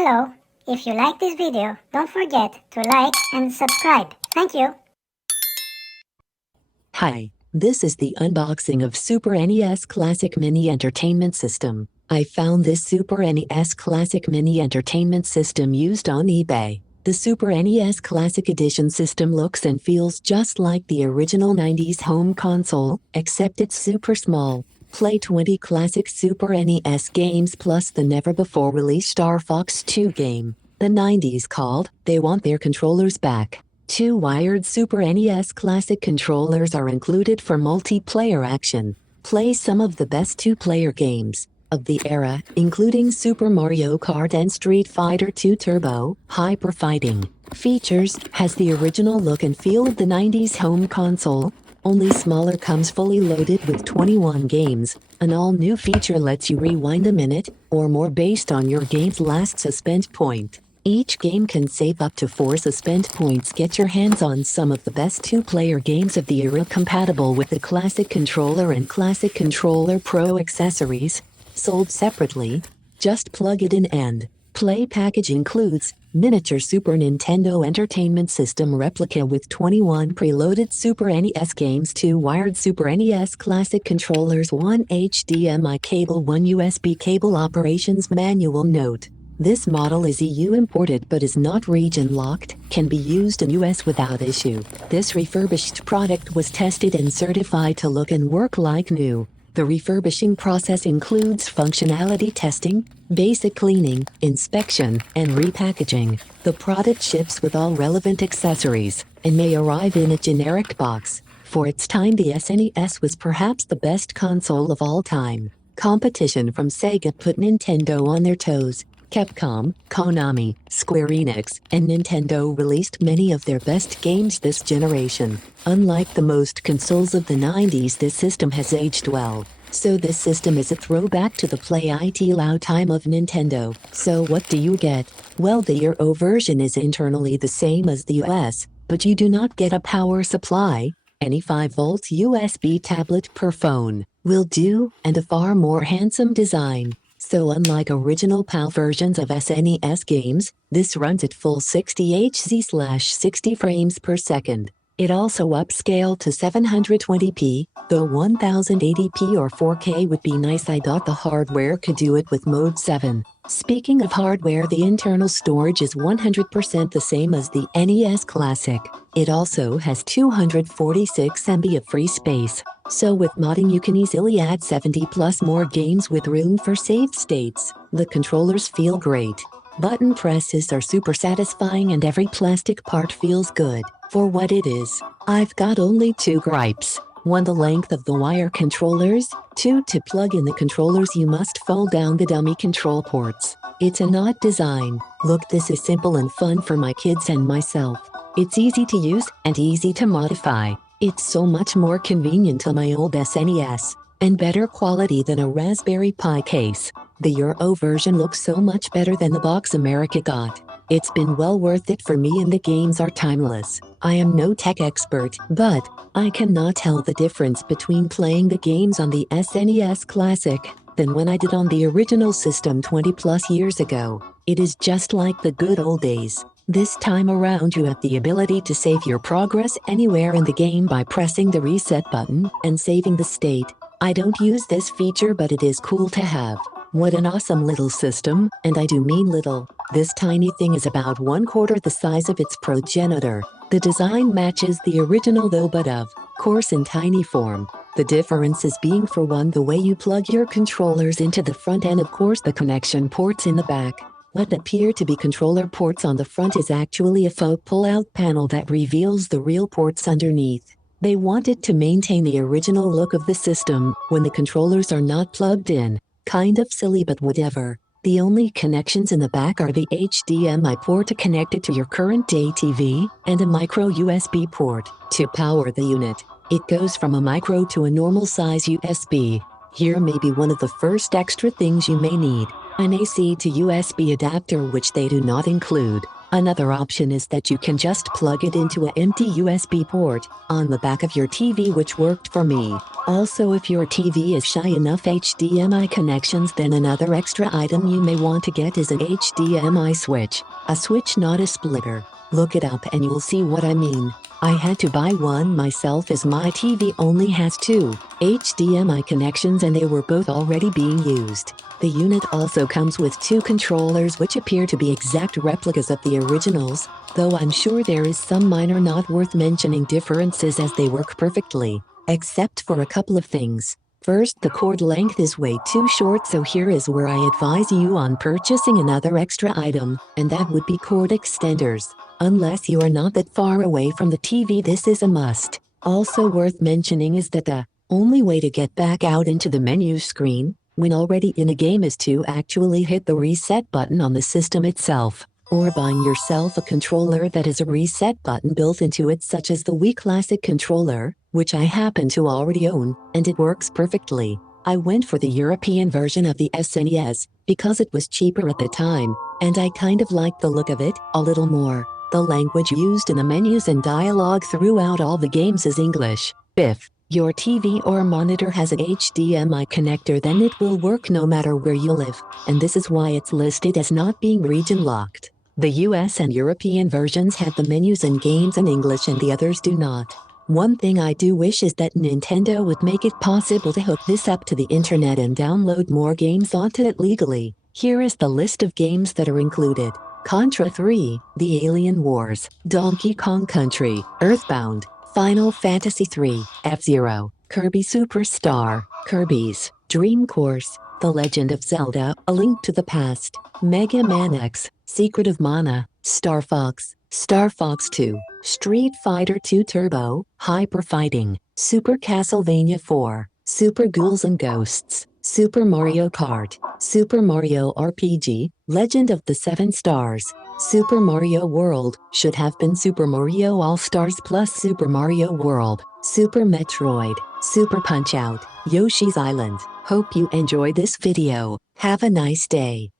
Hello, if you like this video, don't forget to like and subscribe. Thank you. Hi, this is the unboxing of Super NES Classic Mini Entertainment System. I found this Super NES Classic Mini Entertainment System used on eBay. The Super NES Classic Edition system looks and feels just like the original 90s home console, except it's super small. Play 20 classic Super NES games plus the never-before-released Star Fox 2 game. The 90s called, they want their controllers back. 2 wired Super NES Classic controllers are included for multiplayer action. Play some of the best 2-player games of the era, including Super Mario Kart and Street Fighter II Turbo. Hyper Fighting Features has the original look and feel of the 90s home console, only smaller, comes fully loaded with 21 games. An all-new feature lets you rewind a minute or more based on your game's last suspend point. Each game can save up to 4 suspend points. Get your hands on some of the best 2-player games of the era compatible with the Classic Controller and Classic Controller Pro accessories, sold separately. Just plug it in and play. Package includes miniature Super Nintendo Entertainment System replica with 21 preloaded Super NES games, 2 wired Super NES Classic controllers, 1 HDMI cable, 1 USB cable. Operations manual. Note: this model is EU imported but is not region locked, can be used in US without issue. This refurbished product was tested and certified to look and work like new. The refurbishing process includes functionality testing, basic cleaning, inspection, and repackaging. The product ships with all relevant accessories and may arrive in a generic box. For its time, the SNES was perhaps the best console of all time. Competition from Sega put Nintendo on their toes. Capcom, Konami, Square Enix, and Nintendo released many of their best games this generation. Unlike the most consoles of the 90s, this system has aged well. So this system is a throwback to the play it loud time of Nintendo. So what do you get? Well, the Euro version is internally the same as the US, but you do not get a power supply. Any 5-volt USB tablet per phone will do, and a far more handsome design. So unlike original PAL versions of SNES games, this runs at full 60 Hz/60 frames per second. It also upscaled to 720p, though 1080p or 4K would be nice. I thought the hardware could do it with Mode 7. Speaking of hardware, the internal storage is 100% the same as the NES Classic. It also has 246 MB of free space. So with modding you can easily add 70 plus more games with room for saved states. The controllers feel great. Button presses are super satisfying and every plastic part feels good for what it is. I've got only 2 gripes. 1, the length of the wire controllers. 2, to plug in the controllers you must fold down the dummy control ports. It's an odd design. Look, this is simple and fun for my kids and myself. It's easy to use and easy to modify. It's so much more convenient to my old SNES, and better quality than a Raspberry Pi case. The Euro version looks so much better than the box America got. It's been well worth it for me and the games are timeless. I am no tech expert, but I cannot tell the difference between playing the games on the SNES Classic than when I did on the original system 20 plus years ago. It is just like the good old days. This time around you have the ability to save your progress anywhere in the game by pressing the reset button and saving the state. I don't use this feature, but it is cool to have. What an awesome little system, and I do mean little. This tiny thing is about 1/4 the size of its progenitor. The design matches the original though, but of course in tiny form. The difference is being, for one, the way you plug your controllers into the front and of course the connection ports in the back. What appear to be controller ports on the front is actually a faux pull-out panel that reveals the real ports underneath. They wanted to maintain the original look of the system when the controllers are not plugged in. Kind of silly, but whatever. The only connections in the back are the HDMI port to connect it to your current day TV, and a micro USB port to power the unit. It goes from a micro to a normal size USB. Here may be one of the first extra things you may need: an AC to USB adapter, which they do not include. Another option is that you can just plug it into an empty USB port on the back of your TV, which worked for me. Also, if your TV is shy enough HDMI connections, then another extra item you may want to get is an HDMI switch. A switch, not a splitter. Look it up and you'll see what I mean. I had to buy one myself as my TV only has two HDMI connections and they were both already being used. The unit also comes with two controllers which appear to be exact replicas of the originals, though I'm sure there is some minor not worth mentioning differences as they work perfectly, except for a couple of things. First, the cord length is way too short, so here is where I advise you on purchasing another extra item, and that would be cord extenders. Unless you are not that far away from the TV, this is a must. Also worth mentioning is that the only way to get back out into the menu screen when already in a game is to actually hit the reset button on the system itself, or buying yourself a controller that has a reset button built into it, such as the Wii Classic controller, which I happen to already own, and it works perfectly. I went for the European version of the SNES because it was cheaper at the time, and I kind of liked the look of it a little more. The language used in the menus and dialogue throughout all the games is English. If your TV or monitor has an HDMI connector, then it will work no matter where you live, and this is why it's listed as not being region locked. The US and European versions have the menus and games in English and the others do not. One thing I do wish is that Nintendo would make it possible to hook this up to the internet and download more games onto it legally. Here is the list of games that are included. Contra 3, The Alien Wars, Donkey Kong Country, Earthbound, Final Fantasy III, F-Zero, Kirby Superstar, Kirby's Dream Course, The Legend of Zelda, A Link to the Past, Mega Man X, Secret of Mana, Star Fox 2, Street Fighter 2 Turbo, Hyper Fighting, Super Castlevania 4, Super Ghouls and Ghosts, Super Mario Kart, Super Mario RPG, Legend of the Seven Stars, Super Mario World, should have been Super Mario All-Stars plus Super Mario World, Super Metroid, Super Punch-Out, Yoshi's Island. Hope you enjoy this video. Have a nice day.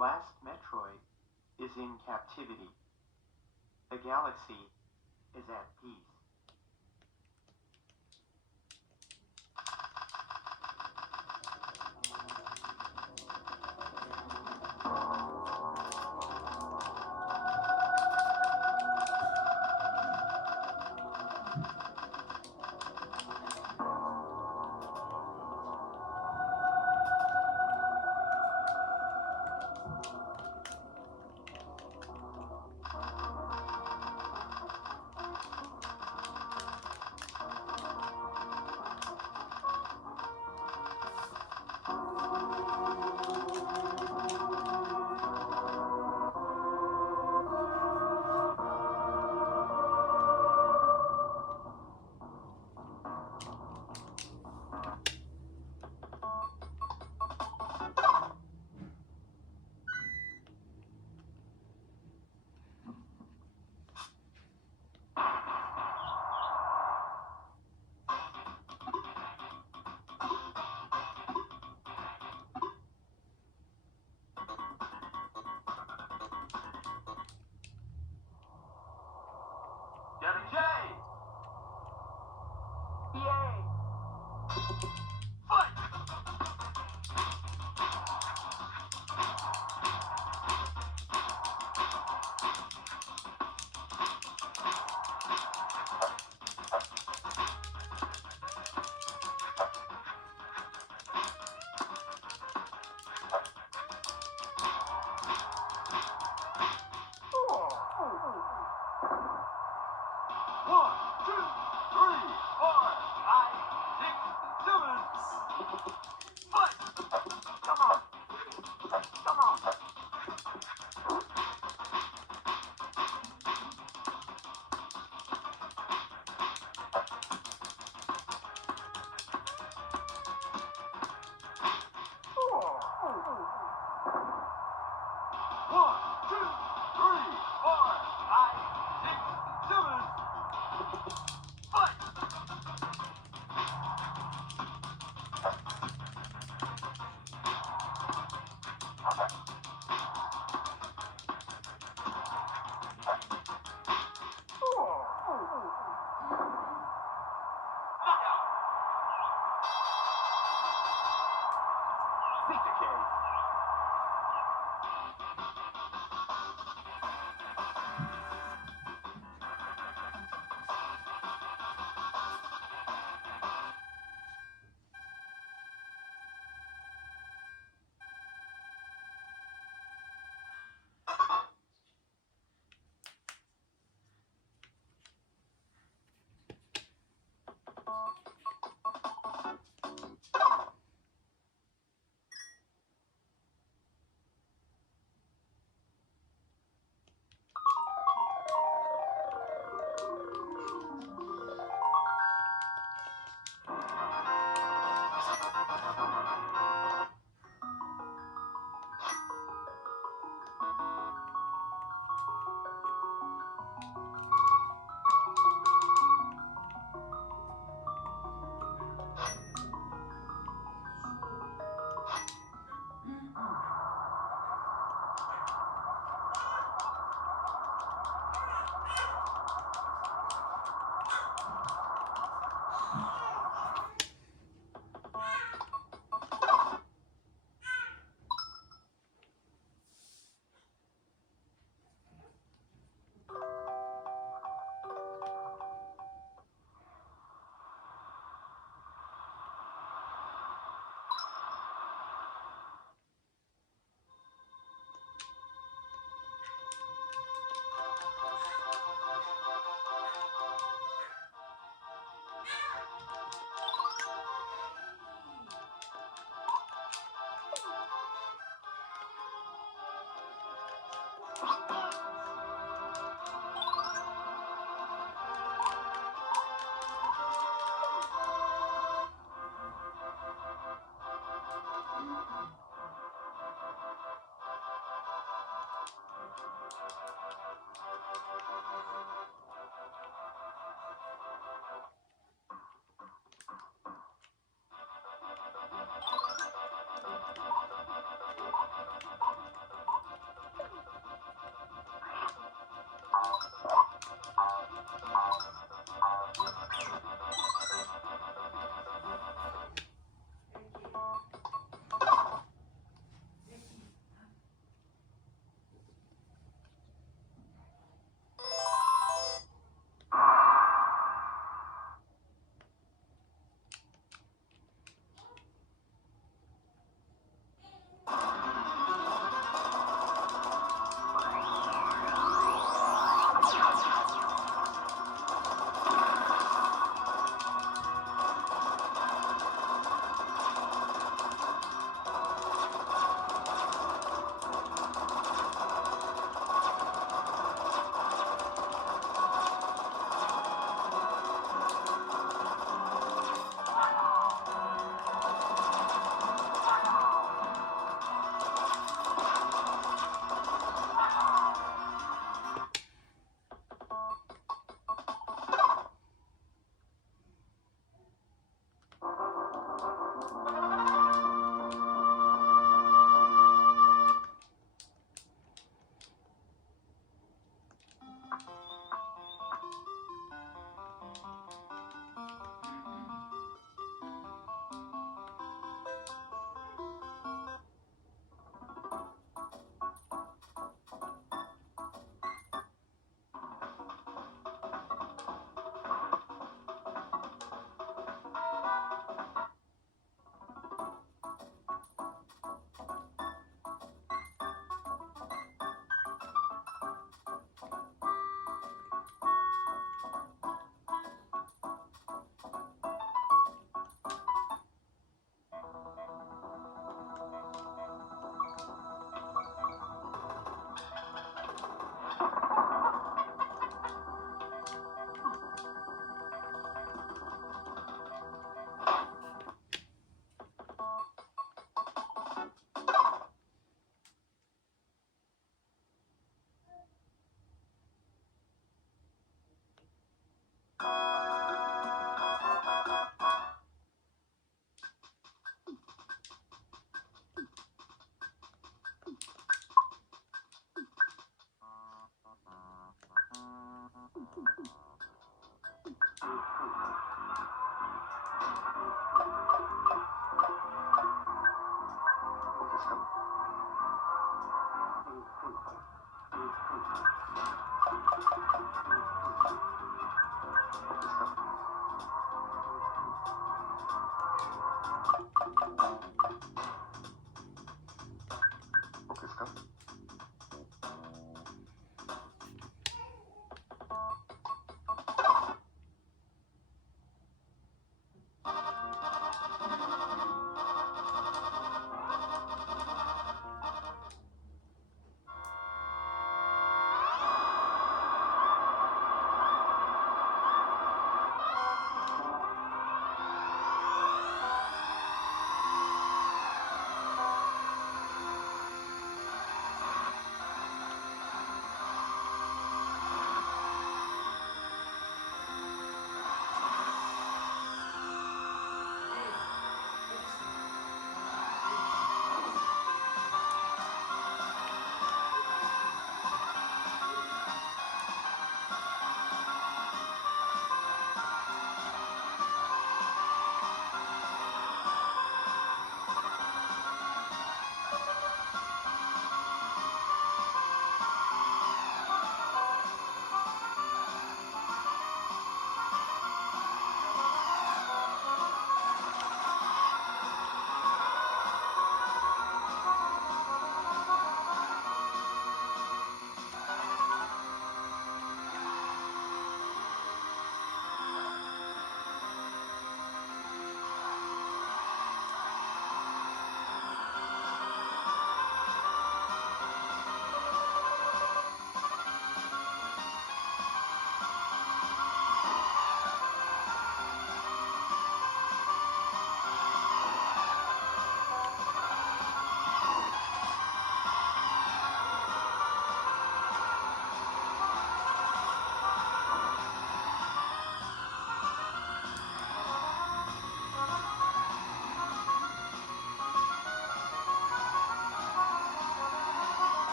last Metroid is in captivity. The galaxy is at peace.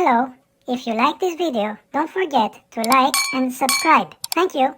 Hello. If you like this video, don't forget to like and subscribe. Thank you.